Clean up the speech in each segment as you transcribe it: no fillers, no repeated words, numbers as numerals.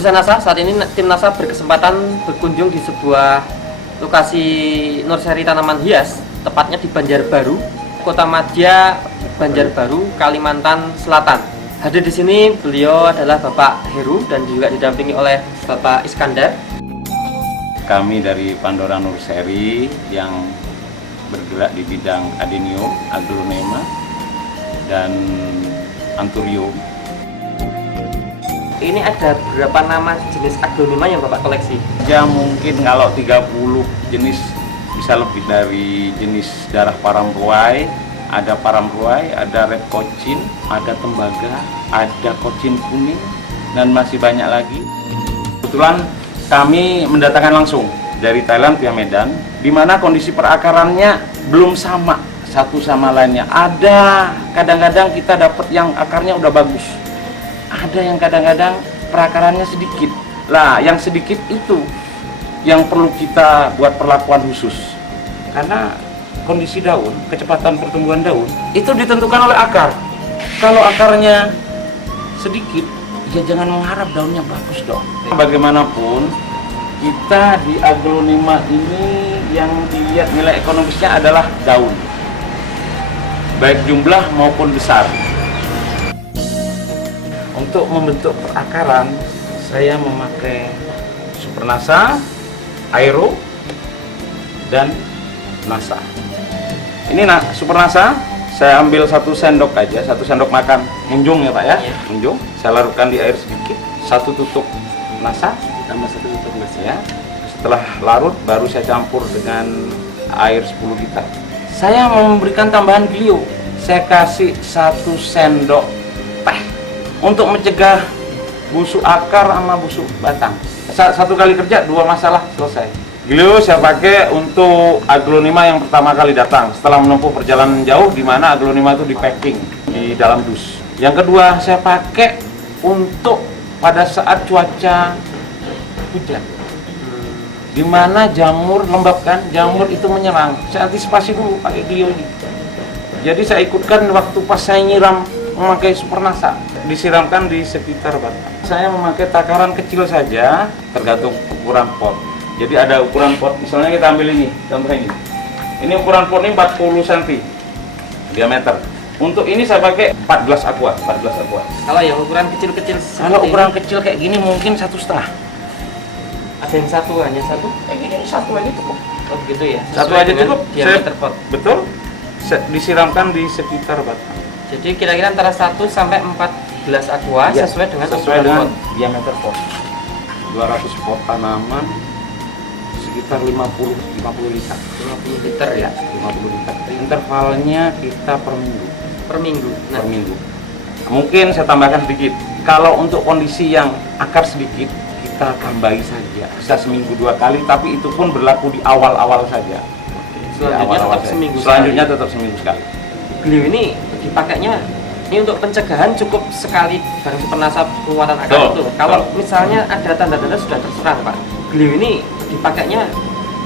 Pemirsa NASA, saat ini tim NASA berkesempatan berkunjung di sebuah lokasi nursery tanaman hias, tepatnya di Banjarbaru, Kota Madya, Banjarbaru, Kalimantan Selatan. Hadir di sini beliau adalah Bapak Heru dan juga didampingi oleh Bapak Iskandar. Kami dari Pandora Nursery yang bergerak di bidang Adenium, Aglonema, dan Anthurium. Ini ada berapa nama jenis aglonema yang Bapak koleksi? Ya mungkin kalau 30 jenis, bisa lebih dari jenis darah paramruai, ada paramruai, ada red cochin, ada tembaga, ada cochin kuning, dan masih banyak lagi. Kebetulan kami mendatangkan langsung dari Thailand via Medan, di mana kondisi perakarannya belum sama satu sama lainnya. Ada kadang-kadang kita dapat yang akarnya udah bagus, ada yang kadang-kadang perakarannya sedikit. Lah, yang sedikit itu yang perlu kita buat perlakuan khusus. Karena kondisi daun, kecepatan pertumbuhan daun itu ditentukan oleh akar. Kalau akarnya sedikit, ya jangan mengharap daunnya bagus dong. Bagaimanapun, kita di aglonema ini yang dilihat nilai ekonomisnya adalah daun, baik jumlah maupun besar. Untuk membentuk perakaran, saya memakai Supernasa, Aero, dan NASA. Ini Supernasa, saya ambil 1 sendok aja, 1 sendok makan, munjung ya Pak ya, munjung. Saya larutkan di air sedikit, 1 tutup NASA, tambah 1 tutup NASA ya. Setelah larut, baru saya campur dengan air 10 liter. Saya mau memberikan tambahan Glio, saya kasih 1 sendok teh untuk mencegah busuk akar sama busuk batang. 1 kali kerja 2 masalah selesai. Glio saya pakai untuk aglonema yang pertama kali datang setelah menempuh perjalanan jauh, di mana aglonema itu di packing di dalam dus. Yang kedua saya pakai untuk pada saat cuaca hujan, di mana jamur lembab kan, jamur itu menyerang. Saya antisipasi dulu pakai Glio ini. Jadi saya ikutkan waktu pas saya nyiram memakai Supernasa, disiramkan di sekitar batang. Saya memakai takaran kecil saja, tergantung ukuran pot. Jadi ada ukuran pot, misalnya kita ambil ini, contoh ini. Ini ukuran pot ini 40 cm diameter. Untuk ini saya pakai 4 gelas aqua, 4 gelas aqua. Kalau yang ukuran kecil-kecil, kalau ukuran kecil kayak gini mungkin 1,5. Ada yang hanya satu? Kayak gini 1 aja cukup. Oh begitu ya? 1 aja cukup. Diameter pot. Betul. Disiramkan di sekitar batang. Jadi kira-kira antara 1 sampai 4 gelas aqua Ya, sesuai dengan dengan diameter pot. 200 pot tanaman sekitar 50 liter. 50 liter ya? 50 liter. Intervalnya kita per minggu. Per minggu. Per minggu. Mungkin saya tambahkan sedikit. Kalau untuk kondisi yang akar sedikit, kita tambahi saja. Bisa seminggu 2 kali, tapi itu pun berlaku di awal-awal saja. Selanjutnya tetap seminggu sekali. Glio ini dipakainya ini untuk pencegahan cukup sekali bareng Supernasa penguatan akar itu. Kalau misalnya ada tanda-tanda sudah terserang Pak, Glio ini dipakainya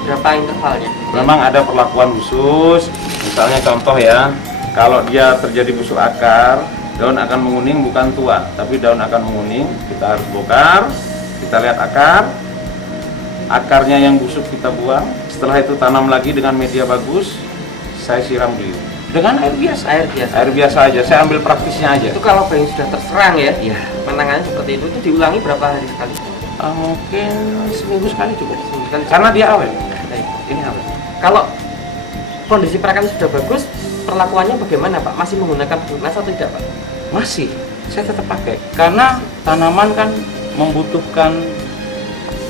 berapa intervalnya? Memang ada perlakuan khusus. Misalnya contoh ya, kalau dia terjadi busuk akar, daun akan menguning bukan tua, tapi daun akan menguning. Kita harus bongkar, kita lihat akar, akarnya yang busuk kita buang. Setelah itu tanam lagi dengan media bagus, saya siram Glio. Dengan air biasa. Air biasa aja. Saya ambil praktisnya aja. Itu kalau bayi sudah terserang ya, penanganannya seperti itu diulangi berapa hari sekali? Mungkin seminggu sekali cukup. Seminggu sekali. Karena dia awet. Ini awet. Kalau kondisi perakan sudah bagus, perlakuannya bagaimana Pak? Masih menggunakan Supernasa atau tidak Pak? Masih. Saya tetap pakai. Karena tanaman kan membutuhkan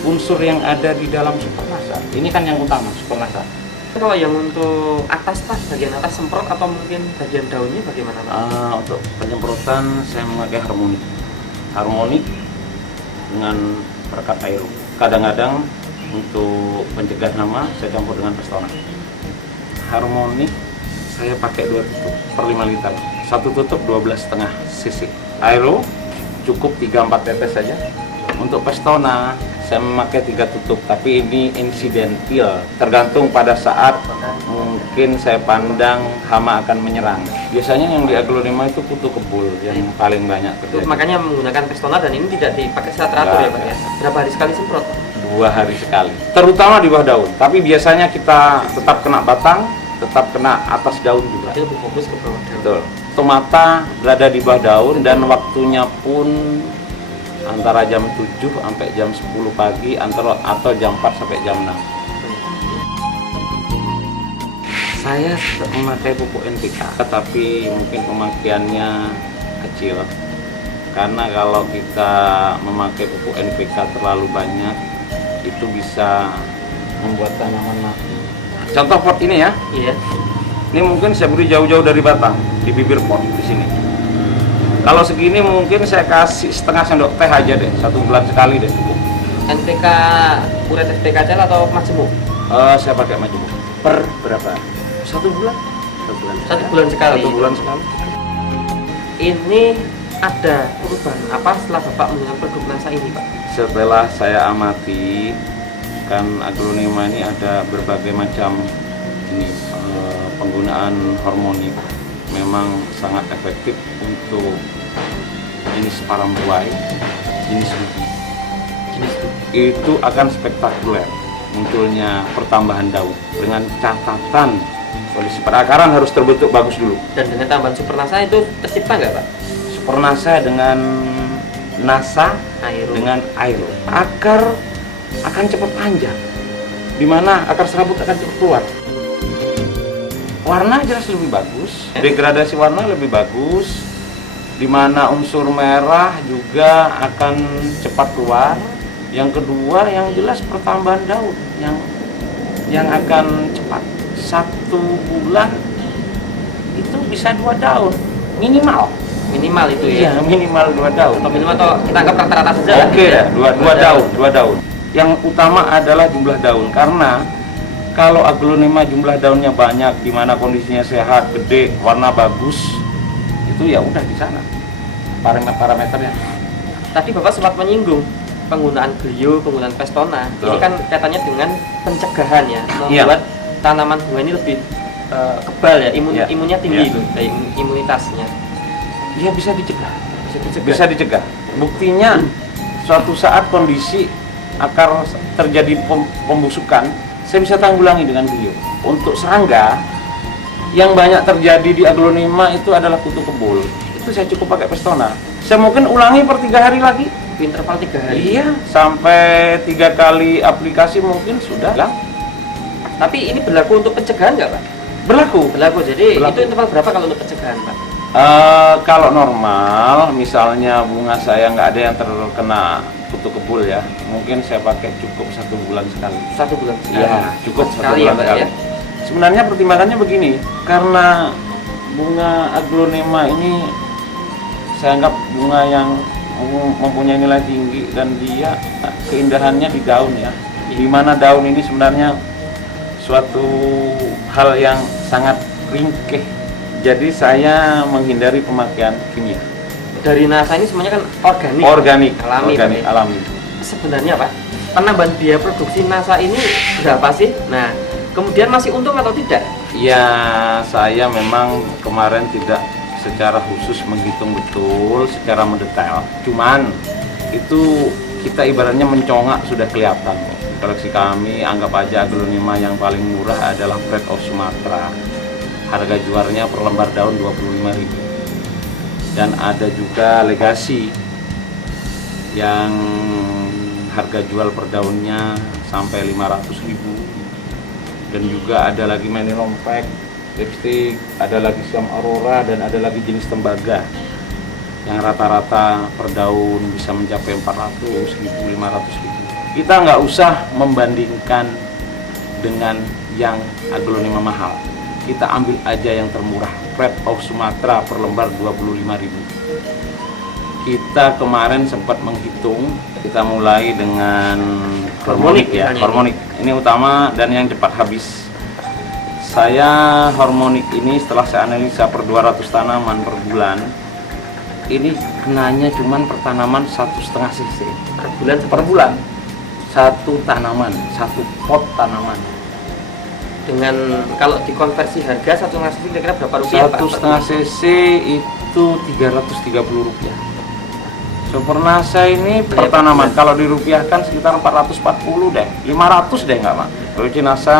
unsur yang ada di dalam Supernasa. Ini kan yang utama, Supernasa. Kalau yang untuk atas Pak, bagian atas semprot atau mungkin bagian daunnya bagaimana Pak? Untuk penyemprotan saya memakai harmonik. Harmonik dengan perekat aero. Kadang-kadang untuk pencegah hama saya campur dengan Pestona. Harmonik saya pakai 2 tutup per 5 liter. 1 tutup 12,5 cc. Aero cukup 3-4 tetes saja. Untuk Pestona saya memakai 3 tutup, tapi ini insidentil, tergantung pada saat mungkin saya pandang hama akan menyerang. Biasanya yang di aglonema itu kutu kebul yang paling banyak terjadi. Makanya menggunakan Pestona, dan ini tidak dipakai secara teratur ya Pak ya. Berapa hari sekali semprot? 2 hari sekali, terutama di bawah daun. Tapi biasanya kita tetap kena batang, tetap kena atas daun juga. Jadi lebih fokus ke bawah daun. Betul. Tomata berada di bawah daun dan waktunya pun antara jam 7 sampai jam 10 pagi atau jam 4 sampai jam 6. Saya memakai pupuk NPK, tapi mungkin pemakaiannya kecil. Karena kalau kita memakai pupuk NPK terlalu banyak, itu bisa membuat tanaman mati. Contoh pot ini ya. Iya. Ini mungkin saya beri jauh-jauh dari batang, di bibir pot di sini. Kalau segini mungkin saya kasih setengah sendok teh aja deh, 1 bulan sekali deh cukup. NPK uret SPK Cel atau majemuk? Saya pakai majemuk. Per berapa? 1 bulan. 1 bulan. 1 bulan sekali. 1 bulan sekali. Ini ada perubahan apa setelah Bapak menggunakan produk NASA ini, Pak? Setelah saya amati, kan aglonema ini ada berbagai macam jenis penggunaan hormonik. Memang sangat efektif untuk jenis parambuai, jenis rubi. Itu akan spektakuler munculnya pertambahan daun dengan catatan kondisi perakaran harus terbentuk bagus dulu. Dan dengan tambahan Supernasa itu tercipta nggak Pak? Supernasa dengan NASA dengan air, akar akan cepat panjang, dimana akar serabut akan cepat keluar. Warna jelas lebih bagus, degradasi warna lebih bagus, dimana unsur merah juga akan cepat keluar. Yang kedua, yang jelas pertambahan daun yang akan cepat. 1 bulan itu bisa 2 daun minimal. Minimal itu ya? Iya, minimal 2 daun. Minimal atau kita anggap rata-rata saja? Oke ya, 2 daun. Yang utama adalah jumlah daun, karena kalau aglonema jumlah daunnya banyak, di mana kondisinya sehat, gede, warna bagus, itu ya udah di sana parameternya. Tadi Bapak sempat menyinggung penggunaan Glio, penggunaan Pestona. Ini kan kaitannya dengan pencegahan ya, membuat tanaman bunga ini lebih kebal ya, imunnya tinggi itu, imunitasnya. Ya bisa dicegah. Bisa dicegah. Buktinya suatu saat kondisi akar terjadi pembusukan, saya bisa tanggulangi dengan Glio. Untuk serangga yang banyak terjadi di aglonema itu adalah kutu kebul. Itu saya cukup pakai Pestona. Saya mungkin ulangi per 3 hari lagi. Interval 3 hari. Iya, sampai 3 kali aplikasi mungkin sudah. Tapi ini berlaku untuk pencegahan nggak Pak? Berlaku. Jadi berlaku. itu interval berapa kalau untuk pencegahan Pak? Kalau normal, misalnya bunga saya nggak ada yang terkena kutu kebul ya, mungkin saya pakai cukup 1 bulan sekali. 1 bulan sekali. Iya, cukup 1 sekali bulan ya Pak sekali. ya. Sebenarnya pertimbangannya begini, karena bunga aglonema ini saya anggap bunga yang mempunyai nilai tinggi dan dia keindahannya di daun ya. Di mana daun ini sebenarnya suatu hal yang sangat ringkih. Jadi saya menghindari pemakaian kimia. Dari NASA ini semuanya kan organik, alami. Sebenarnya Pak, penambahan biaya produksi NASA ini berapa sih? Nah, kemudian masih untung atau tidak? Ya, saya memang kemarin tidak secara khusus menghitung betul, secara mendetail. Cuman itu kita ibaratnya mencongak sudah kelihatan. Di koleksi kami anggap aja aglonema yang paling murah adalah Pride of Sumatra. Harga jualnya per lembar daun 25.000. Dan ada juga Legacy yang harga jual per daunnya sampai 500.000. Dan juga ada lagi Mani Lompek, lipstick, ada lagi Siam Aurora, dan ada lagi jenis tembaga yang rata-rata per daun bisa mencapai 400.000, 500.000. Kita nggak usah membandingkan dengan yang aglonema mahal. Kita ambil aja yang termurah, Pride of Sumatra per lembar 25.000. Kita kemarin sempat menghitung, kita mulai dengan hormonik ya, hormonik. Ini utama dan yang cepat habis. Saya hormonik ini setelah saya analisa per 200 tanaman per bulan, ini kenanya cuman per tanaman 1,5 cc per bulan. satu tanaman, satu pot tanaman. Dengan kalau dikonversi harga 1,5 cc kira-kira berapa rupiah Pak? 1,5 cc itu 330 rupiah. Super Nasa ini per tanaman kalau dirupiahkan sekitar 440 deh, 500 deh nggak Mak. Kalau Nasa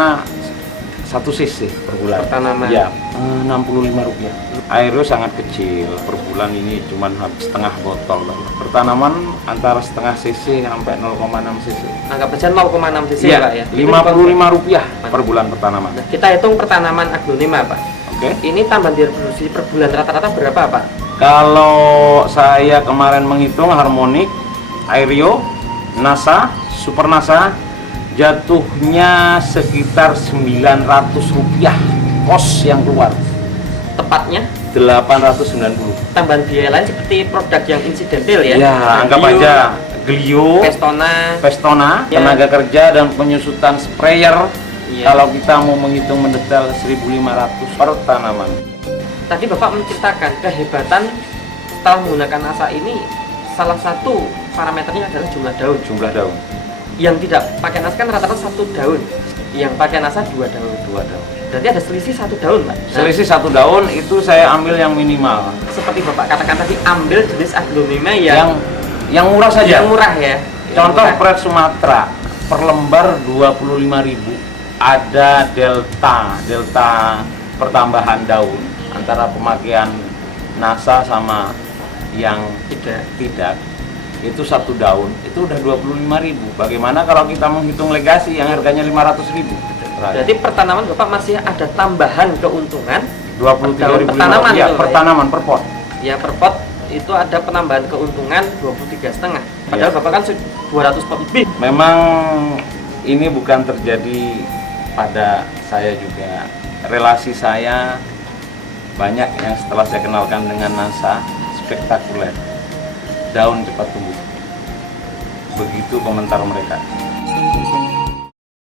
1 cc per bulan. Per tanaman. Ya, 65 rupiah. Airnya sangat kecil, per bulan ini cuma setengah botol. Per tanaman antara setengah cc sampai 0,6 cc. Anggap aja 0,6 cc Iya, Pak ya. 55 rupiah per bulan per tanaman. Nah, kita hitung per tanaman aglonema Pak. Oke. Ini tambahan distribusi per bulan rata-rata berapa Pak? Kalau saya kemarin menghitung harmonik, Aereo, Nasa, Super Nasa jatuhnya sekitar 900 rupiah kos yang keluar. Tepatnya 890. tambahan biaya lain seperti produk yang insidental ya. Ya, anggap Glio, aja Glio, Pestona, ya. tenaga kerja dan penyusutan sprayer. Iya. Kalau kita mau menghitung mendetail 1.500 per tanaman. Tadi Bapak menceritakan kehebatan setelah menggunakan Nasa ini, salah satu parameternya adalah jumlah daun. Jumlah daun. Yang tidak pakai Nasa kan rata-rata 1 daun, yang pakai Nasa 2 daun. 2 daun. Berarti ada selisih 1 daun Pak. Nah, Selisih 1 daun itu saya ambil yang minimal. seperti Bapak katakan tadi, ambil jenis aglonema Yang murah saja. yang murah ya. Contoh Yang murah. Pret Sumatera per lembar 25.000. Ada delta pertambahan daun antara pemakaian Nasa sama yang tidak itu 1 daun itu udah 25.000. Bagaimana kalau kita menghitung legasi yang harganya 500.000? Berarti per tanaman Bapak masih ada tambahan keuntungan 23.500 per tanaman ya, itu, per ya? tanaman per pot. Ya per pot itu ada penambahan keuntungan 23,5. Padahal Ya. Bapak kan 200 pot lebih. Memang ini bukan terjadi pada saya juga. Relasi saya banyak yang setelah saya kenalkan dengan Nasa spektakuler. Daun cepat tumbuh. Begitu komentar mereka.